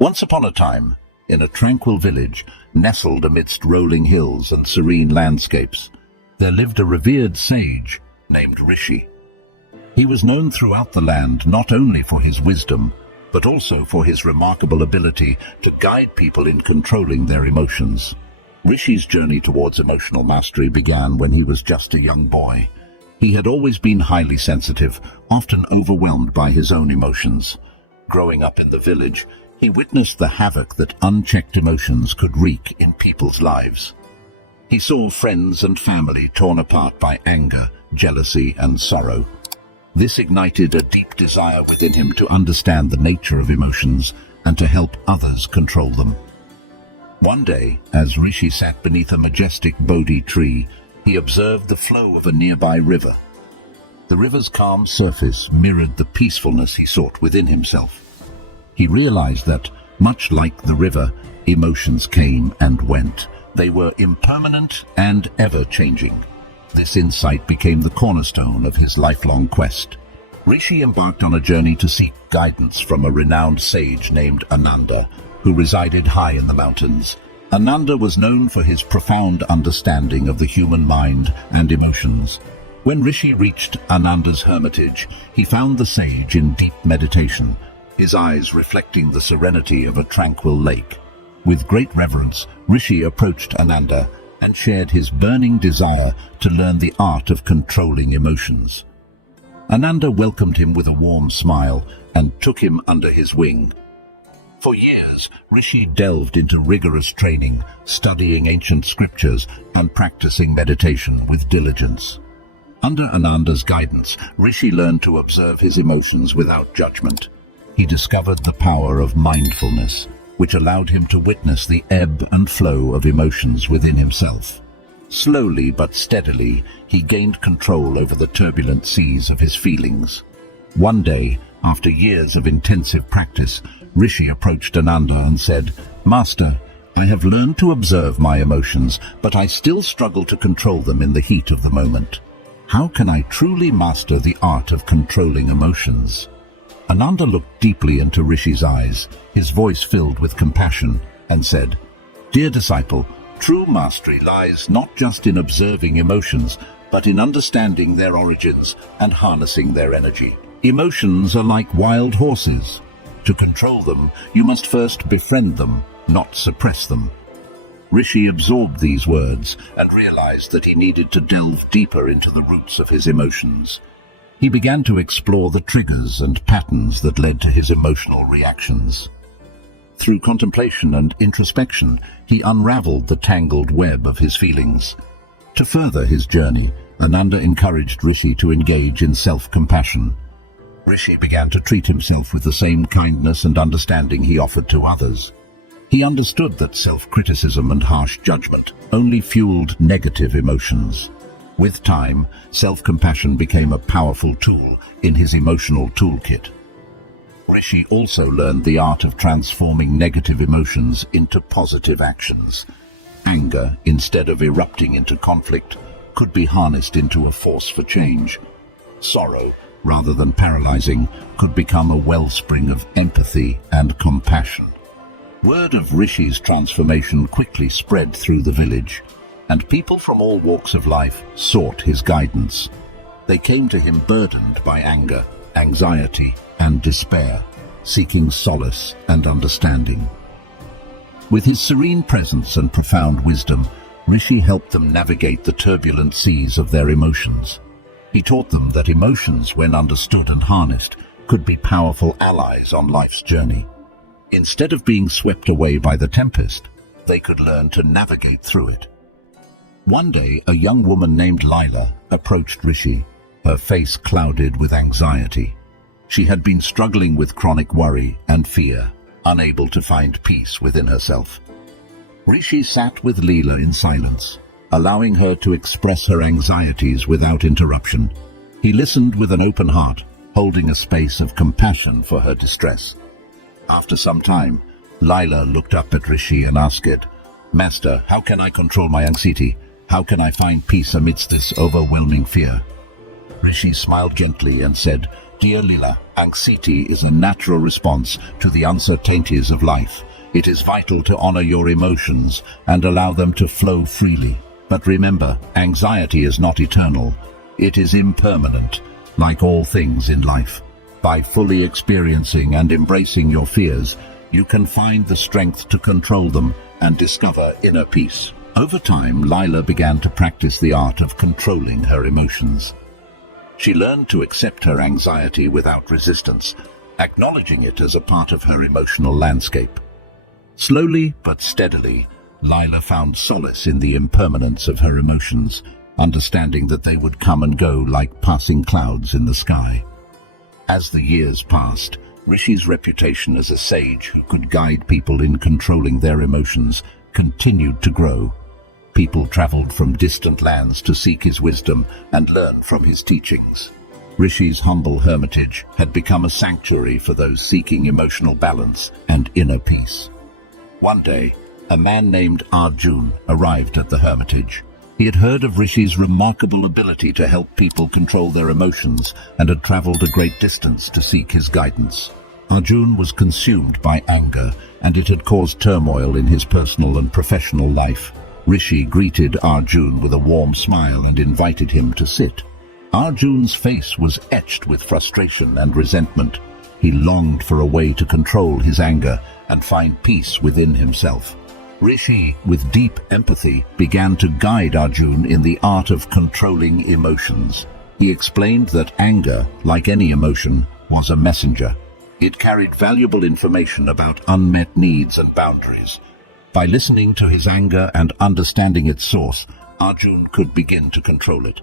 Once upon a time, in a tranquil village, nestled amidst rolling hills and serene landscapes, there lived a revered sage named Rishi. He was known throughout the land not only for his wisdom, but also for his remarkable ability to guide people in controlling their emotions. Rishi's journey towards emotional mastery began when he was just a young boy. He had always been highly sensitive, often overwhelmed by his own emotions. Growing up in the village, he witnessed the havoc that unchecked emotions could wreak in people's lives. He saw friends and family torn apart by anger, jealousy, and sorrow. This ignited a deep desire within him to understand the nature of emotions and to help others control them. One day, as Rishi sat beneath a majestic Bodhi tree, he observed the flow of a nearby river. The river's calm surface mirrored the peacefulness he sought within himself. He realized that, much like the river, emotions came and went. They were impermanent and ever-changing. This insight became the cornerstone of his lifelong quest. Rishi embarked on a journey to seek guidance from a renowned sage named Ananda, who resided high in the mountains. Ananda was known for his profound understanding of the human mind and emotions. When Rishi reached Ananda's hermitage, he found the sage in deep meditation, his eyes reflecting the serenity of a tranquil lake. With great reverence, Rishi approached Ananda and shared his burning desire to learn the art of controlling emotions. Ananda welcomed him with a warm smile and took him under his wing. For years, Rishi delved into rigorous training, studying ancient scriptures and practicing meditation with diligence. Under Ananda's guidance, Rishi learned to observe his emotions without judgment. He discovered the power of mindfulness, which allowed him to witness the ebb and flow of emotions within himself. Slowly but steadily, he gained control over the turbulent seas of his feelings. One day, after years of intensive practice, Rishi approached Ananda and said, "Master, I have learned to observe my emotions, but I still struggle to control them in the heat of the moment. How can I truly master the art of controlling emotions?" Ananda looked deeply into Rishi's eyes, his voice filled with compassion, and said, "Dear disciple, true mastery lies not just in observing emotions, but in understanding their origins and harnessing their energy. Emotions are like wild horses. To control them, you must first befriend them, not suppress them." Rishi absorbed these words and realized that he needed to delve deeper into the roots of his emotions. He began to explore the triggers and patterns that led to his emotional reactions. Through contemplation and introspection, he unraveled the tangled web of his feelings. To further his journey, Ananda encouraged Rishi to engage in self-compassion. Rishi began to treat himself with the same kindness and understanding he offered to others. He understood that self-criticism and harsh judgment only fueled negative emotions. With time, self-compassion became a powerful tool in his emotional toolkit. Rishi also learned the art of transforming negative emotions into positive actions. Anger, instead of erupting into conflict, could be harnessed into a force for change. Sorrow, rather than paralyzing, could become a wellspring of empathy and compassion. Word of Rishi's transformation quickly spread through the village, and people from all walks of life sought his guidance. They came to him burdened by anger, anxiety, and despair, seeking solace and understanding. With his serene presence and profound wisdom, Rishi helped them navigate the turbulent seas of their emotions. He taught them that emotions, when understood and harnessed, could be powerful allies on life's journey. Instead of being swept away by the tempest, they could learn to navigate through it. One day, a young woman named Lila approached Rishi, her face clouded with anxiety. She had been struggling with chronic worry and fear, unable to find peace within herself. Rishi sat with Leela in silence, allowing her to express her anxieties without interruption. He listened with an open heart, holding a space of compassion for her distress. After some time, Lila looked up at Rishi and asked, "Master, how can I control my anxiety? How can I find peace amidst this overwhelming fear?" Rishi smiled gently and said, Dear Lila, anxiety is a natural response to the uncertainties of life. It is vital to honor your emotions and allow them to flow freely. But remember, anxiety is not eternal. It is impermanent, like all things in life. By fully experiencing and embracing your fears, you can find the strength to control them and discover inner peace. Over time, Lila began to practice the art of controlling her emotions. She learned to accept her anxiety without resistance, acknowledging it as a part of her emotional landscape. Slowly but steadily, Lila found solace in the impermanence of her emotions, understanding that they would come and go like passing clouds in the sky. As the years passed, Rishi's reputation as a sage who could guide people in controlling their emotions continued to grow. People traveled from distant lands to seek his wisdom and learn from his teachings. Rishi's humble hermitage had become a sanctuary for those seeking emotional balance and inner peace. One day, a man named Arjun arrived at the hermitage. He had heard of Rishi's remarkable ability to help people control their emotions and had traveled a great distance to seek his guidance. Arjun was consumed by anger, and it had caused turmoil in his personal and professional life. Rishi greeted Arjun with a warm smile and invited him to sit. Arjun's face was etched with frustration and resentment. He longed for a way to control his anger and find peace within himself. Rishi, with deep empathy, began to guide Arjun in the art of controlling emotions. He explained that anger, like any emotion, was a messenger. It carried valuable information about unmet needs and boundaries. By listening to his anger and understanding its source, Arjun could begin to control it.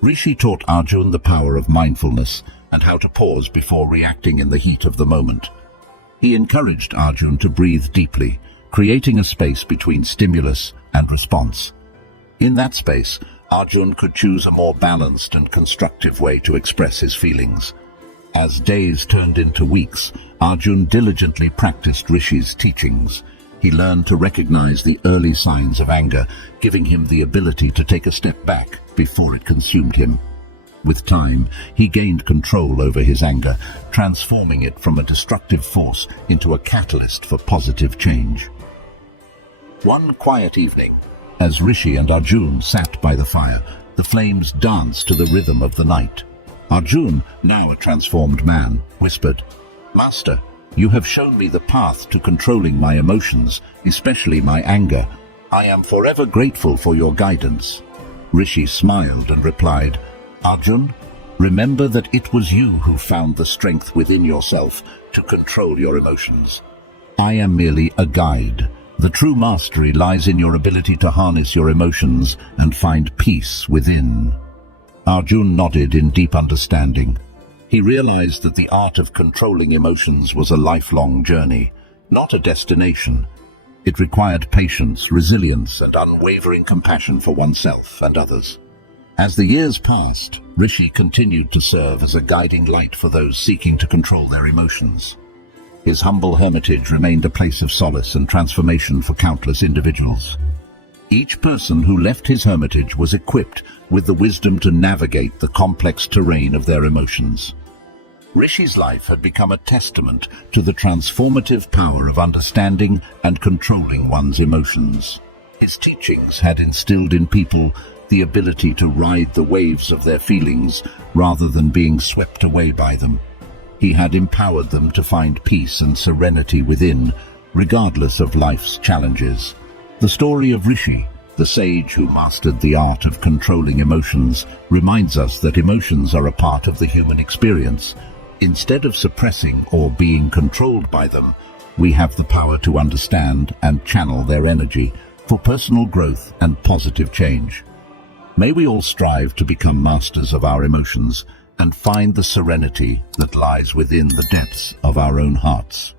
Rishi taught Arjun the power of mindfulness and how to pause before reacting in the heat of the moment. He encouraged Arjun to breathe deeply, creating a space between stimulus and response. In that space, Arjun could choose a more balanced and constructive way to express his feelings. As days turned into weeks, Arjun diligently practiced Rishi's teachings. He learned to recognize the early signs of anger, giving him the ability to take a step back before it consumed him. With time, he gained control over his anger, transforming it from a destructive force into a catalyst for positive change. One quiet evening, as Rishi and Arjun sat by the fire, the flames danced to the rhythm of the night. Arjun, now a transformed man, whispered, "Master, you have shown me the path to controlling my emotions, especially my anger. I am forever grateful for your guidance." Rishi smiled and replied, "Arjun, remember that it was you who found the strength within yourself to control your emotions. I am merely a guide. The true mastery lies in your ability to harness your emotions and find peace within." Arjun nodded in deep understanding. He realized that the art of controlling emotions was a lifelong journey, not a destination. It required patience, resilience, and unwavering compassion for oneself and others. As the years passed, Rishi continued to serve as a guiding light for those seeking to control their emotions. His humble hermitage remained a place of solace and transformation for countless individuals. Each person who left his hermitage was equipped with the wisdom to navigate the complex terrain of their emotions. Rishi's life had become a testament to the transformative power of understanding and controlling one's emotions. His teachings had instilled in people the ability to ride the waves of their feelings rather than being swept away by them. He had empowered them to find peace and serenity within, regardless of life's challenges. The story of Rishi, the sage who mastered the art of controlling emotions, reminds us that emotions are a part of the human experience. Instead of suppressing or being controlled by them, we have the power to understand and channel their energy for personal growth and positive change. May we all strive to become masters of our emotions and find the serenity that lies within the depths of our own hearts.